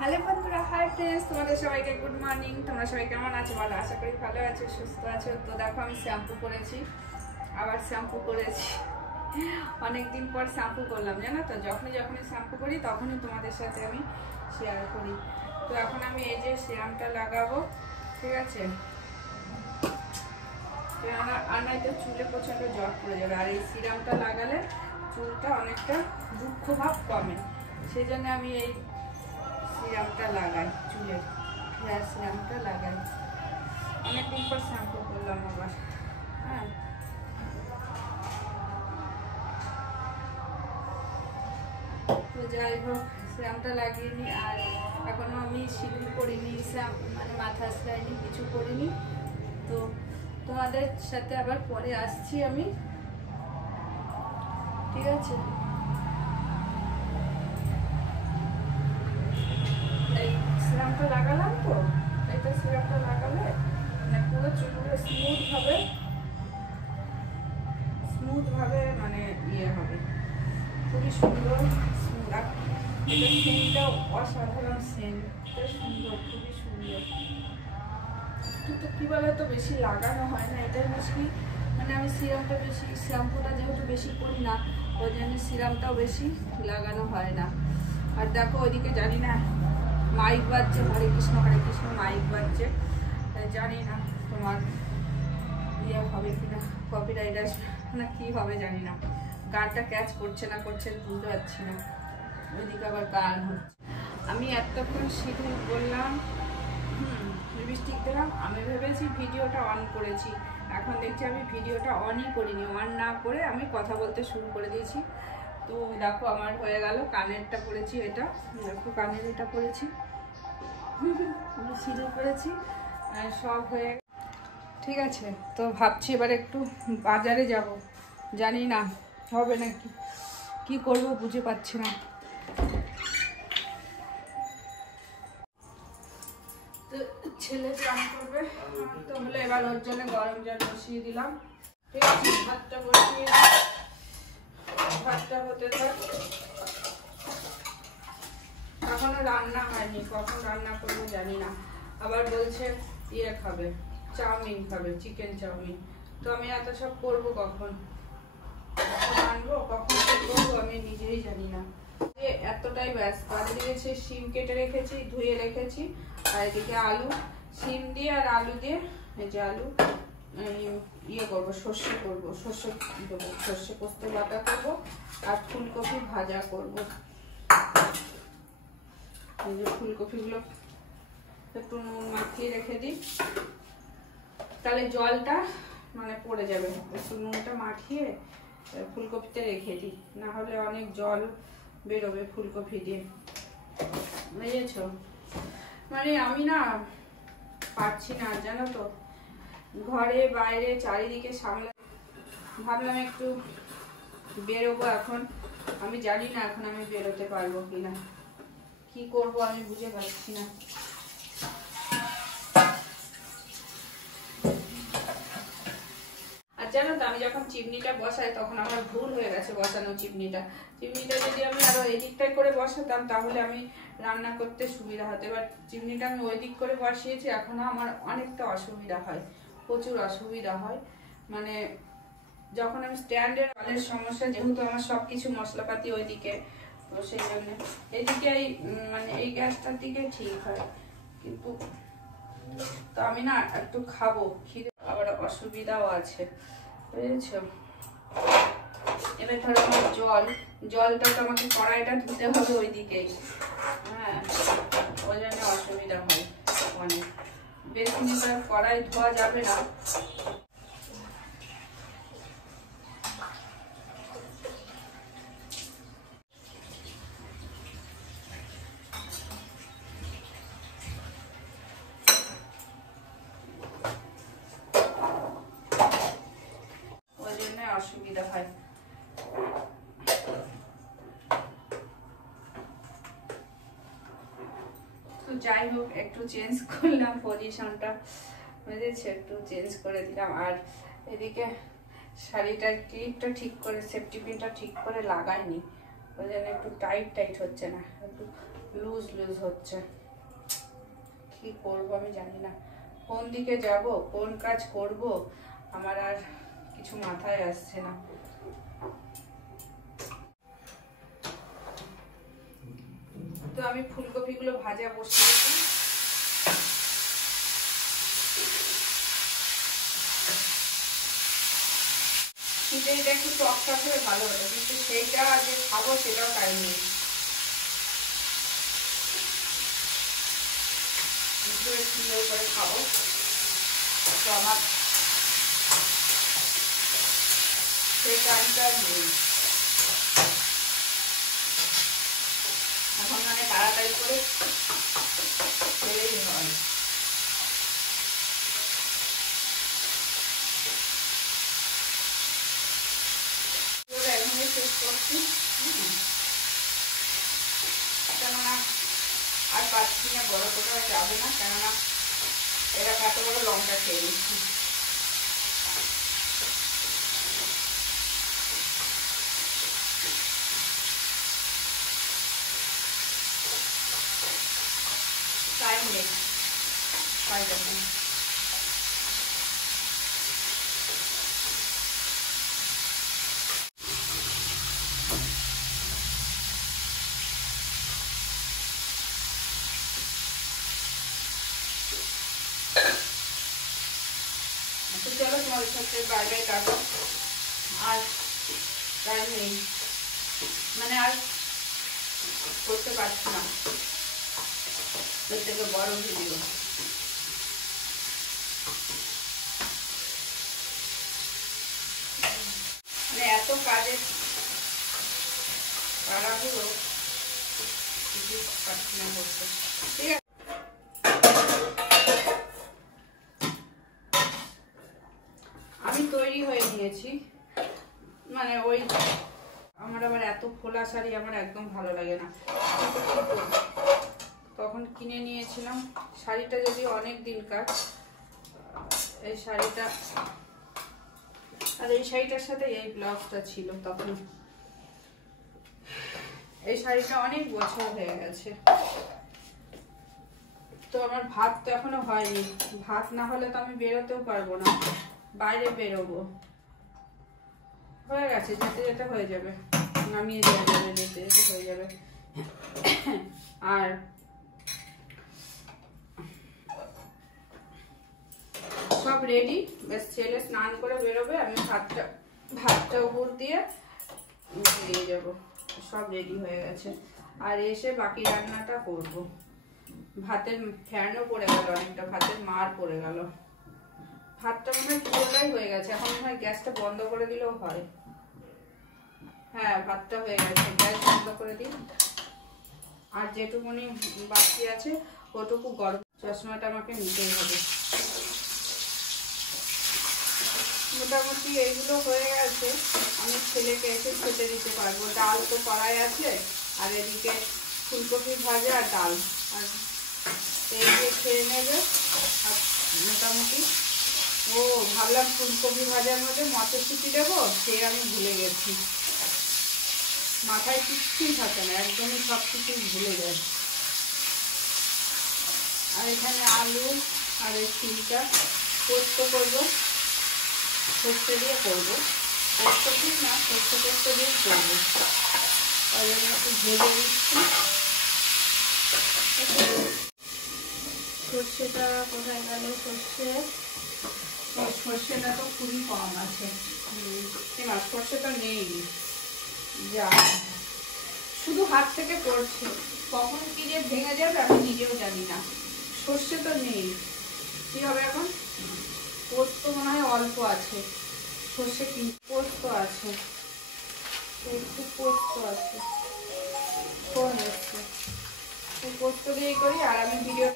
Hello বন্ধুরা, hi friends, তোমাদের সবাইকে গুড মর্নিং। তোমরা সবাই কেমন আছো? ভালো, আশা করি ভালো আছো, সুস্থ আছো। তো দেখো, আমি শ্যাম্পু করেছি, আবার শ্যাম্পু করেছি। অনেকদিন পর শ্যাম্পু করলাম, জানো তো। যখনই শ্যাম্পু করি তখনই তোমাদের সাথে আমি শেয়ার করি। তো এখন আমি এই যে সিরামটা লাগাবো, ঠিক আছে। আর নয়তো চুলে প্রচণ্ড জট পড়ে যাবে, আর এই সিরামটা লাগালে চুলটা অনেকটা দুঃখ ভাব কমে। সেই জন্য আমি এই সিরামটা লাগাই, চুলের হেয়ার সিরামটা লাগাই। অনেকদিন পর শ্যাম্পু করলাম আবার। হ্যাঁ, তো যাই হোক, সিরামটা লাগিয়ে নিই। আর এখনো আমি সিঁদুর করিনি, মানে মাথা আসলাইনি, কিছু করিনি। তো তোমাদের সাথে আবার পরে আসছি আমি, ঠিক আছে। এই সিরামটা লাগালাম, তো এটা সিরামটা লাগালে মানে পুরো চুলগুলো স্মুথ ভাবে মানে ইয়ে হবে, খুবই সুন্দর স্মুথ। আর এটা সেন্টটাও অসাধারণ, সেন্টটা সুন্দর, খুবই সুন্দর। কিন্তু কি বলে, তো বেশি লাগানো হয় না, এটাই মুশকিল। মানে আমি সিরামটা বেশি, শ্যাম্পুটা যেহেতু বেশি করি না, ওই জন্য সিরামটাও বেশি লাগানো হয় না। আর দেখো ওইদিকে জানি না মাইক বাজছে, হরে কৃষ্ণ মাইক বাজছে। জানি না তোমার ইয়ে হবে কিনা, কপিরাইট আসবে না কি হবে জানি না। গানটা ক্যাচ করছে না বুঝতে পারছি না। ওইদিকে আবার গান হচ্ছে। আমি এতক্ষণ সিঁদুর বললাম, লিপস্টিক দিলাম। আমি ভেবেছি ভিডিওটা অন করেছি, এখন দেখছি আমি ভিডিওটা অনই করিনি। অন না করে আমি কথা বলতে শুরু করে দিয়েছি। তো দেখো আমার হয়ে গেল। কানেরটা পরেছি, এটা দেখো, কানের এটা পরেছি, সিঁদুর পরেছি, সব হয়ে ঠিক আছে। তো ভাবছি এবার একটু বাজারে যাব, জানি না হবে নাকি, কি করব বুঝে পাচ্ছি না। তো ছেলে চান করবে, তো হলে এবার ওর জন্য গরম জল বসিয়ে দিলাম, ঠিক আছে। ভাতটা বসিয়ে ভাতটা হতে থাক। এখনো রান্না হয়নি, কখন রান্না করবো জানি না। আবার বলছে ইয়ে খাবে, চাউমিন খাবে, চিকেন চাউমিন। তো আমি এত সব করবো কখন, আনবো কখন করবো আমি নিজেই জানি না। এতটাই ব্যস্ত। আর এদিকে শিম কেটে রেখেছি, ধুয়ে রেখেছি। আর এদিকে আলু, শিম দিয়ে আর আলু দিয়ে, এই যে আলু ইয়ে করবো, সর্ষে করবো, সর্ষে পোস্ত বাটা করবো, আর ফুলকপি ভাজা করবো। এই যে ফুলকপিগুলো একটু নুন মাখিয়ে রেখে দিই, তাহলে জলটা মানে পড়ে যাবে। একটু নুনটা মাখিয়ে ফুলকপিতে রেখে দিই, না হলে অনেক জল বেরোবে ফুলকপি দিয়ে, বুঝেছ। মানে আমি না পারছি না, জানো তো, ঘরে বাইরে চারিদিকে সামলা। ভাবলাম একটু বেরোবো এখন। আমি জানি না এখন আমি বেরোতে পারবো কিনা, কি করবো আমি বুঝে পাচ্ছি না। আর জানো তো, আমি যখন চিমনিটা বসাই তখন আমার ভুল হয়ে গেছে বসানো চিমনিটা। যদি আমি আরো এদিকটাই করে বসাতাম তাহলে আমি রান্না করতে সুবিধা হতো। এবার চিমনিটা আমি ওই দিক করে বসিয়েছি, এখনো আমার অনেকটা অসুবিধা হয়, প্রচুর অসুবিধা হয়। মানে যখন আমি স্ট্যান্ডের জলের সমস্যা, যেহেতু আমার সবকিছু মশলাপাতি ওইদিকে, তো সেই জন্য এদিকে মানে এই গ্যাসটার দিকে ঠিক হয়। কিন্তু তো আমি না একটু খাবো, খিদে আবার অসুবিধাও আছে, বুঝেছ। এবার ধরো আমার জলটা তো আমাকে কড়াইটা ধুতে হবে ওইদিকেই, হ্যাঁ, ওই জন্য অসুবিধা হয় অনেক। বেশি কড়াই ধোয়া যাবে না, অসুবিধা হয়। তো যাই হোক, একটু চেঞ্জ করলাম পজিশনটা, বুঝেছি, একটু চেঞ্জ করে দিলাম। আর এদিকে শাড়িটার ক্লিপটা ঠিক করে, সেফটি পিনটা ঠিক করে লাগাইনি, ওই জন্য একটু টাইট হচ্ছে না, একটু লুজ লুজ হচ্ছে। কি করবো আমি জানি না, কোন দিকে যাব, কোন কাজ করব, আমার আর কিছু মাথায় আসছে না। তো আমি ফুলকপিগুলো ভাজা বসিয়েছি। খিচুড়িটা একটু টক টক হলে ভালো হতো, কিন্তু সেইটা যে খাবো সেটাও টাইম নেই। সুন্দর করে খাবো তো আমার সেই টাইমটা নেই এখন, মানে তাড়াতাড়ি করে খেলেই হয়। এখনই শেষ করছি, কেননা আর পাচ্ছি না, বড় কোথাও যাবে না, কেননা এরা এত বড় লঙ্কা খেয়ে নিচ্ছি। টাইম নেই, পাই যাবে না। চলো তোমাদের সাথে বাই বাই, টাটা। আর টাইম নেই, মানে আর করতে পারছি না এর থেকে বড় ভিডিও। মানে এত কাজের তাড়াহুড়ো, কিছু পারছি না করতে। ঠিক আছে, আমি তৈরি হয়ে গিয়েছি। মানে ওই আমার আবার এত খোলা শাড়ি আমার একদম ভালো লাগে না। তখন কিনে নিয়েছিলাম শাড়িটা, যদি অনেক দিনকার এই শাড়িটা, আর এই শাড়িটার সাথে এই ব্লাউজটা ছিল তখন। এই শাড়িটা অনেক বছর হয়ে গেছে। তো আমার ভাত তো এখনো হয়নি, ভাত না হলে তো আমি বেরোতেও পারবো না, বাইরে বেরোবো। হয়ে গেছে, যেতে যেতে হয়ে যাবে, নামিয়ে দেওয়া যাবে, যেতে যেতে হয়ে যাবে। আর সব রেডি, বেশ ছেলে স্নান করে বেরোবে, আমি ভাতটা উপর দিয়ে দিয়ে যাবো। সব রেডি হয়ে গেছে, আর এসে বাকি রান্নাটা করব। ভাতের ফ্যানও পড়ে গেল অনেকটা, ভাতের মার পড়ে গেল। ভাতটা মনে হয় পুরোটাই হয়ে গেছে, এখন মনে হয় গ্যাসটা বন্ধ করে দিলেও হয়। হ্যাঁ, ভাতটা হয়ে গেছে, গ্যাস বন্ধ করে দিই। আর যেটুকুনি বাকি আছে ওটুকু গরম। চশমাটা আমাকে নিতেই হবে। মোটামুটি এইগুলো হয়ে গেছে, আমি ছেলেকে এসে খেতে দিতে পারবো। ডাল তো কড়াই আছে, আর এদিকে ফুলকপি ভাজা আর ডাল, আর এই দিয়ে খেয়ে নেবে। আর মোটামুটি ভাবলাম ফুলকপি ভাজার মধ্যে মটরশুঁটি দেবো, সে আমি ভুলে গেছি। মাথায় কিছুই থাকে না, একদমই সব কিছুই ভুলে যায়। আর এখানে আলু আর এই শিলটা পোস্ত করবো, সর্ষে দিয়ে করবো। পোস্ত ঠিক না, সর্ষে দিয়ে করবো। তাই জন্য একটু ভেজে দিচ্ছি। সর্ষেটা কোথায় গেল? সর্ষেটা তো খুবই কম আছে, সর্ষেটা নেই, যা শুধু হাত থেকে পড়ছে। কখন কি যে ভেঙে যাবে আমি নিজেও জানি না। সর্ষে তো নেই, কি হবে এখন? পোস্ত মনে হয় অল্প আছে, সর্ষে কি পোস্ত আছে, একটু পোস্ত আছে, ফোন এসছে, পোস্ত দিয়েই করি। আর আমি ভিডিও